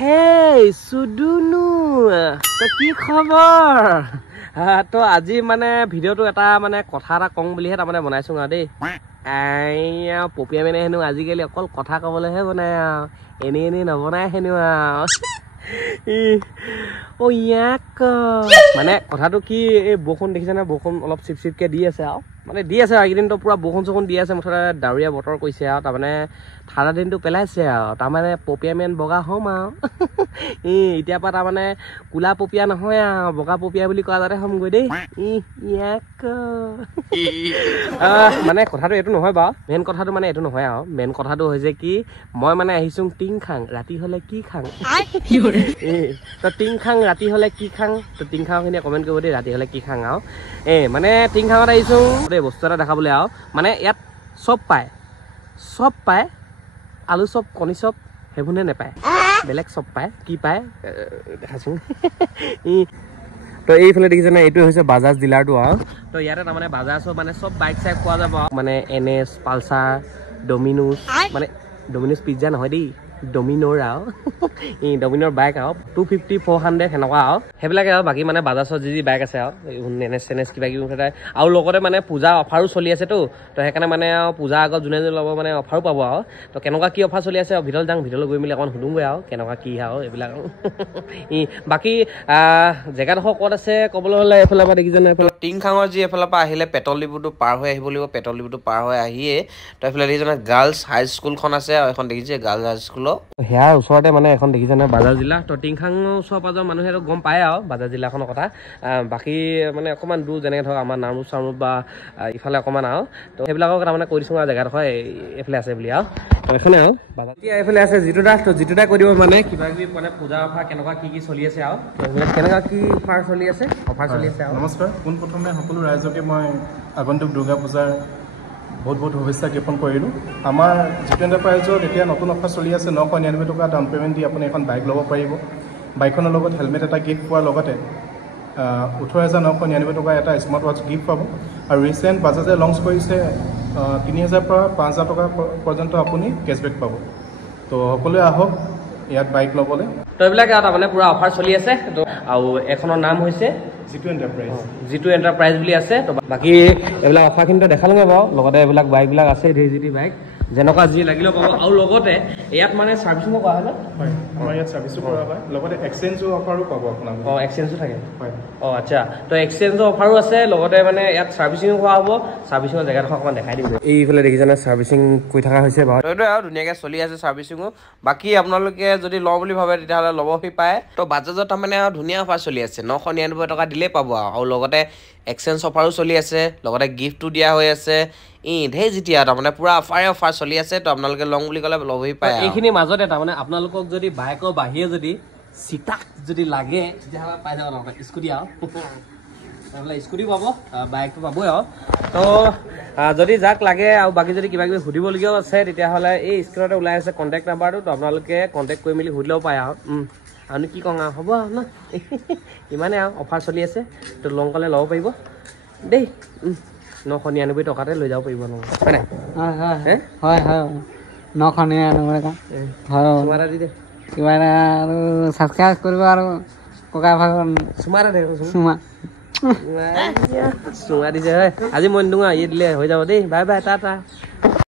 হেই সুদুনু তো কি খবৰ তো আজি মানে ভিডিওটো এটা মানে কথা এটা কম বুলিহে তাৰমানে বনাইছো আৰু দেই পপিয়া মানে হেনো আজিকালি অকল কথা ক'বলৈহে বনাই আৰু এনেই নবনাই হেনো আৰু ইয়াক মানে কথাটো কি এই বৰষুণ দেখিছেনে বৰষুণ অলপ চিপচিপকৈ দি আছে আৰু মানে দি আছে আৰু এইকেইদিনতো পুৰা বৰষুণ চৰষুণ দি আছে মুঠতে ডাৱৰীয়া বতৰ কৰিছে আৰু তাৰমানে ঠাণ্ডা দিনটো পেলাইছে আৰু তাৰমানে পপিয়া মেন বগা হ'ম আৰু এতিয়াৰ পৰা তাৰমানে কোলা পপিয়া নহয় আৰু বগা পপিয়া বুলি কোৱা যাতে হ'মগৈ দেই ইয়াক মানে কথাটো এইটো নহয় বাৰু মেইন কথাটো মানে এইটো নহয় আৰু মেইন কথাটো হৈছে কি মই মানে আহিছোঁ টিং খাং ৰাতি হ'লে কি খাং তো টিং খাং ৰাতি হ'লে কি খাং তো টিং খাংখিনিয়ে কমেণ্ট কৰিব দেই ৰাতি হ'লে কি খাং আৰু মানে টিং খাঙত আহিছোঁ দেই বস্তু এটা দেখাবলৈ আৰু মানে ইয়াত চব পায় আলু চপ কণী চপ সেইবোৰহে নেপায় বেলেগ চব পায় কি পায় দেখাচোন তো এইফালে দেখিছেনে এইটো হৈছে বাজাজ ডিলাৰটো আৰু তো ইয়াতে তাৰমানে বাজাজৰ মানে চব বাইক চাইক পোৱা যাব মানে NS পালচাৰ ডমিনোজ মানে ডমিনোজ পিজ্জা নহয় দেই ডমিনোৰ আৰু ডমিনোৰ বাইক আৰু 250 400 সেনেকুৱা আৰু সেইবিলাকে আৰু বাকী মানে বাজাজৰ যি বাইক আছে আৰু NS কিবা কিবি মুঠতে আৰু লগতে মানে পূজা অফাৰো চলি আছেতো তো সেইকাৰণে মানে আৰু পূজা আগত যোনে ল'ব মানে অফাৰো পাব আৰু তো কেনেকুৱা কি অফাৰ চলি আছে ভিতৰত যাওঁ ভিতৰলৈ গৈ মেলি অকণ সুধোগৈ আৰু কেনেকুৱা কি আৰু এইবিলাক বাকী জেগাডোখৰ ক'ত আছে ক'বলৈ হ'লে এইফালৰ পৰা দেখিছেনে এইফালে টিংখাঙৰ যি এইফালৰ পৰা আহিলে পেট্ৰল ডিপুটো পাৰ হৈ আহিব লাগিব পেট্ৰল ডিপুটো পাৰ হৈ আহিয়ে তো এইফালে দেখিছেনে গাৰ্লছ হাই স্কুলখন আছে আৰু এখন দেখিছে গাৰ্লছ হাই স্কুল সেয়াৰ ওচৰতে মানে এখন দেখিছেনে বাজাজ জিলা তো টিংখাঙৰ ওচৰ পাজৰ মানুহে গম পায় আৰু বাজাজ জিলাখনৰ কথা বাকী মানে অকণমান দূৰ যেনেকৈ ধৰক আমাৰ নামৰূপ চামৰূপ বা ইফালে অকণমান আৰু তো সেইবিলাকক তাৰমানে কৈ দিছোঁ আৰু জেগাডোখৰ এইফালে আছে বুলি আৰু তো এইখনে আৰু বাজাজ এতিয়া এইফালে আছে জিতুদা তো জিতুদাই কৈ দিব মানে কিবা কিবি মানে পূজা অফাৰ কেনেকুৱা কি চলি আছে আৰু কেনেকুৱা কি অফাৰ চলি আছে আৰু নমস্কাৰ পোনপ্ৰথমে সকলো ৰাইজকে মই আগন্তুক দুৰ্গা পূজাৰ বহুত শুভেচ্ছা জ্ঞাপন কৰিলোঁ আমাৰ জিতু এণ্টাৰপ্ৰাইজত এতিয়া নতুন অফাৰ চলি আছে 999 টকা ডাউন পে'মেণ্ট দি আপুনি এখন বাইক ল'ব পাৰিব বাইকখনৰ লগত হেলমেট এটা গিফ্ট পোৱাৰ লগতে 18,999 টকা এটা স্মাৰ্ট ৱাটচ গিফ্ট পাব আৰু ৰিচেণ্ট বাজাজে লঞ্চ কৰিছে 3,000 পৰা 5,000 টকা পৰ্যন্ত আপুনি কেছবেক পাব তো সকলোৱে আহক ইয়াত বাইক ল'বলৈ তো এইবিলাকে আৰু তাৰমানে পুৰা অফাৰ চলি আছে তো আৰু এখনৰ নাম হৈছে জিতু এণ্টাৰপ্ৰাইজ বুলি আছে তো বাকী এইবিলাক অফাৰখিনিতো দেখালোগে বাৰু লগতে এইবিলাক বাইকবিলাক আছে ধেৰ বাইক যেনেকুৱা যি লাগিলেও পাব আৰু লগতে ইয়াত মানে ছাৰ্ভিচিঙো কৰা হয় হয় আমাৰ ইয়াত ছাৰ্ভিচো কৰা হয় লগতে এক্সচেঞ্জো অফাৰো পাব আপোনাক এক্সচেঞ্জো থাকে হয় আচ্ছা তো এক্সচেঞ্জৰ অফাৰো আছে লগতে মানে ইয়াত ছাৰ্ভিচিঙো কৰা হ'ব ছাৰ্ভিচিঙৰ জেগাডোখৰ অকণমান দেখাই দিম এইফালে দেখিছেনে ছাৰ্ভিচিং কৰি থকা হৈছে বাৰু এইটো আৰু ধুনীয়াকৈ চলি আছে ছাৰ্ভিচিঙো বাকী আপোনালোকে যদি লওঁ বুলি ভাবে তেতিয়াহ'লে ল'বহি পায় তো বাজাজত তাৰমানে আৰু ধুনীয়া অফাৰ চলি আছে 999 টকা দিলেই পাব আৰু লগতে এক্সচেঞ্জ অফাৰো চলি আছে লগতে গিফ্টটো দিয়া হৈ আছে ধেৰ যেতিয়া তাৰমানে পুৰা অফাৰ চলি আছে তো আপোনালোকে লওঁ বুলি ক'লে ল'বহি পায় এইখিনিৰ মাজতে তাৰমানে আপোনালোকক যদি বাইকৰ বাহিৰে যদি চিটাক যদি লাগে তেতিয়াহ'লে পাই যাব নহয় স্কুটি আৰু স্কুটি পাব বাইকটো পাবই আৰু তো যদি যাক লাগে আৰু বাকী যদি কিবা কিবি সুধিবলগীয়াও আছে তেতিয়াহ'লে এই স্ক্ৰীণতে ওলাই আছে কণ্টেক্ট নাম্বাৰটো তো আপোনালোকে কণ্টেক্ট কৰি মেলি সুধিলেও পায় আৰু কি কওঁ আৰু হ'ব আৰু ন ইমানে আৰু অফাৰ চলি আছে তো লং ক'লে ল'ব পাৰিব দেই 999 টকাতে লৈ যাব পাৰিব নহয় হয় নাই হয় 999 হয় দি দে কিবা এটা আৰু ছাবস্ক্ৰাইব কৰিব আৰু ককা ভাগৰ চুমা দে চুমা দিছে হয় আজি মই নিদিওঁ আৰু দিলে হৈ যাব দেই বাই টাটা